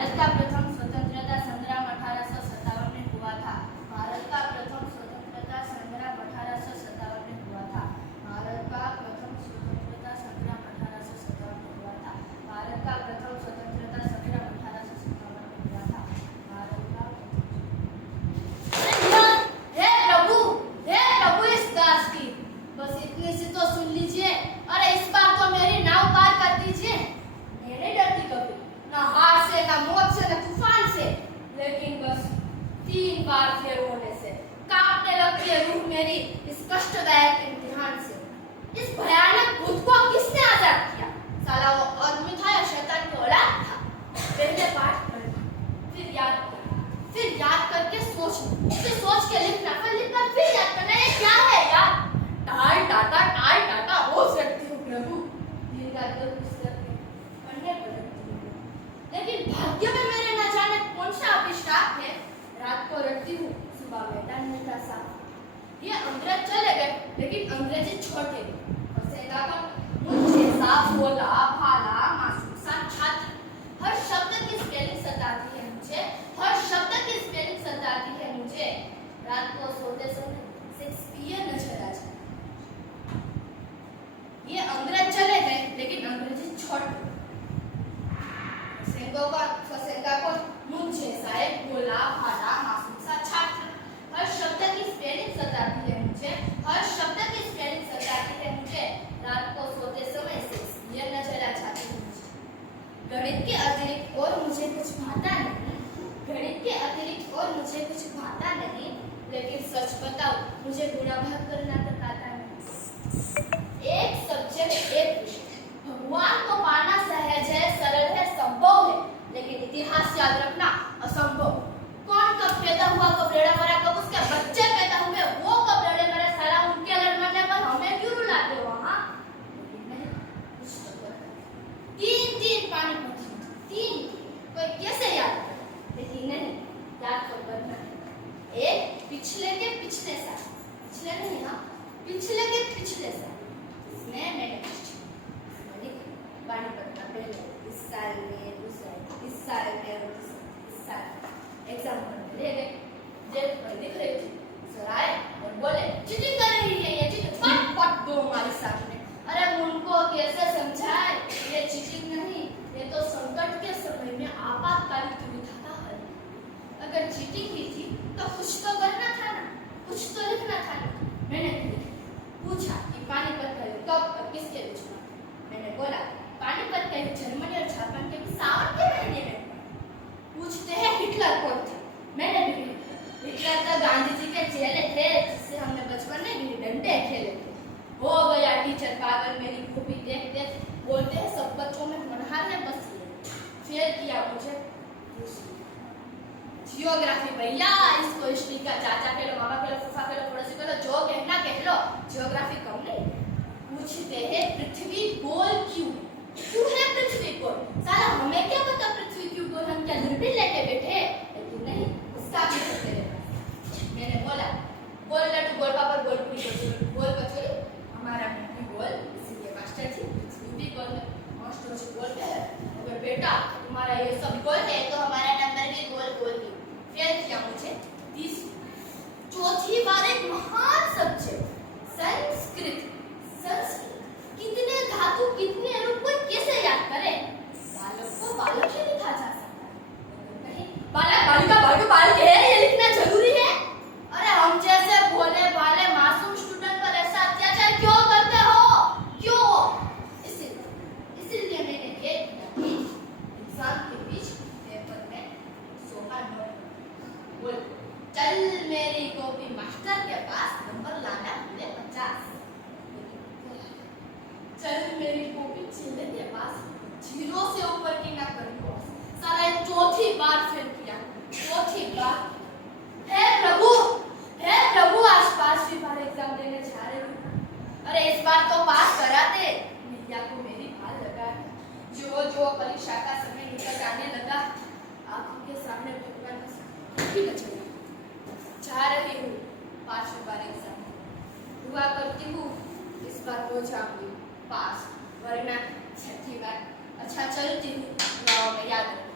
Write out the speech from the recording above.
भारत का प्रथम स्वतंत्रता संग्राम 1857 में हुआ था। भारत का प्रथम स्वतंत्रता संग्राम 1857 में हुआ था। भारत का प्रथम स्वतंत्रता संग्राम 1857 में हुआ था। भारत का प्रथम स्वतंत्रता संग्राम 1857 में हुआ था। भारत का हे प्रभु इस दास की बस इतनी सी तो सुन लीजिए। अरे इस बार तो मेरी नाव पार कर दीजिए। मैं नहीं डरती कभी, ना हार से, ना मौत से, ना तूफान से, लेकिन बस 3 बार फेल होने से कांपने लगती है रूह मेरी इस कष्टदायक इम्तिहान से। इस भयानक भूत को किसने आजाद किया? साला वो आदमी था या शैतान की औलाद था? पहले पाठ पढ़ना, फिर याद करके सोचना, फिर सोच के लिखना, फिर लिखकर फिर याद करना। ये क्या है यार? टाई टाटा हो सकती हूँ प्रभु, दिन रात दो पुस्तक पढ़ने पड़ती हूँ, लेकिन भाग्य में मेरे न जाने कौन सा अभिशाप है। रात को रटती हूँ, सुबह मैदान में था साफ। ये अंग्रेज चले गए, लेकिन अंग्रेजी छोड़ते गए। फसेगा कौन? मुझे साफ बोला भाला मासूम सा छात्र। हर शब्द की स्पेलिंग सताती है मुझे, हर शब्द की स्पेलिंग सताती है मुझे। रात को सोते समय शेक्सपियर नजर आ जाए। ये अंग्रेज चले गए, लेकिन अंग्रेजी छोड़ गए। फसेगा कौन? मुझे साहेब बोला भाला मासूम सा छात्र। हर शब्द की स्पेलिंग सताती है मुझे, हर शब्द की स्पेलिंग सताती है मुझे। रात को सोते समय शेक्सपियर नजर आ जाते हैं मुझे। गणित के अतिरिक्त और मुझे कुछ भाता नहीं, गणित के अतिरिक्त और मुझे कुछ भाता नहीं, लेकिन सच बताओ मुझे गुणा भाग करना तक आता नहीं। एक सब्जेक्ट एक विषय, भगवान को पाना सहज है, सरल है, संभव है, लेकिन इतिहास याद रखना असंभव। कौन कब पैदा हुआ, कब लड़ा मरा, कब उसके बच्चे पैदा हुए, वो कब लड़े मरे, साला उनके लड़ने पर हमें क्यों रुलाते हो? हाँ, लेकिन नहीं, कुछ तो करना। 3 पानी पड़ती, 3 कोई कैसे याद करे? लेकिन नहीं, याद तो करना है। एक पिछले के पिछले साल, पिछले नहीं, हाँ पिछले के पिछले साल, इसमें मैंने पानी पड़ता पहले इस साल में, दूसरा इस साल में, इस साल एग्जाम्पल ले गए। जब मैं लिख रही थी, सर आए और बोले चीटिंग कर रही है, ये चीटिंग पट पट दो हमारे सामने। अरे उनको कैसे समझाए? ये चीटिंग नहीं, ये तो संकट के समय में आपातकालीन दुविधा का हल। अगर चीटिंग की थी तो कुछ तो करना था ना, कुछ तो लिखना था ना। मैंने पूछा कि पानीपत का युद्ध कब, किसके बीच में? मैंने बोला पानीपत का युद्ध जर्मनी और जापान के बीच सावन के महीने में। पूछते हैं हिटलर कौन था? मैंने भी हिटलर तो गांधी जी के चेले थे, जिससे हमने बचपन में भी डंडे खेले थे। हो गया टीचर पागल, मेरी कॉपी देख देख, बोलते हैं सब बच्चों में होनहार है, बस ये फेल किया मुझे। जियोग्राफी भैया, इसको हिस्ट्री का चाचा कह लो, मामा कह लो, फूफा कह लो, पड़ोसी कह लो, जो कहना कह लो, जियोग्राफी कम नहीं। पूछते हैं पृथ्वी गोल क्यों है पृथ्वी गोल? साला हमें क्या पता पृथ्वी क्यों गोल, हम क्या दूरबीन लेके बैठे? लेकिन नहीं, उसका भी करते रहना। मैंने बोला गोल लड्डू, गोल पापड़, गोल पूरी, गोल कचौरी, हमारा पृथ्वी गोल, इसीलिए मास्टर जी पृथ्वी भी गोल है। मास्टर जी गोल है, अगर बेटा तुम्हारा ये सब गोल है तो हमारा नंबर भी गोल गोल ही। फेल किया मुझे 30। चौथी बार एक महान सब्जेक्ट संस्कृत। कितने धातु, कितने रूप, कोई कैसे याद करे? बालक को बालक ही लिखा जा सकता है, नहीं बालक बालिका बालक बालक है, ये लिखना जरूरी है? अरे हम जैसे भोले भाले मासूम स्टूडेंट पर ऐसा अत्याचार क्यों करते हो? क्यों? इसीलिए मैंने ये एग्जाम के बीच पेपर में सोफा नोट बोल चल मेरी कॉपी मास्टर के पास, नंबर लाना पूरे 50। चल मेरी कॉपी चेले के पास, 0 से ऊपर की ना करूँ। सारा 4थी बार फेल किया, 4थी बार। हे प्रभु आज 5वीं बार एग्जाम देने जा रही हूँ। अरे इस बार तो पास करा दे। मैया को मेरी हाल लगा, जो परीक्षा का समय निकल जाने लगा, आंखों के सामने भगवान का जा रही हूँ 5वीं बार एग्जाम। दुआ करती हूँ इस बार हो जाऊंगी पास, वरना 6थी बार अच्छा चलती हूँ, याद रखना।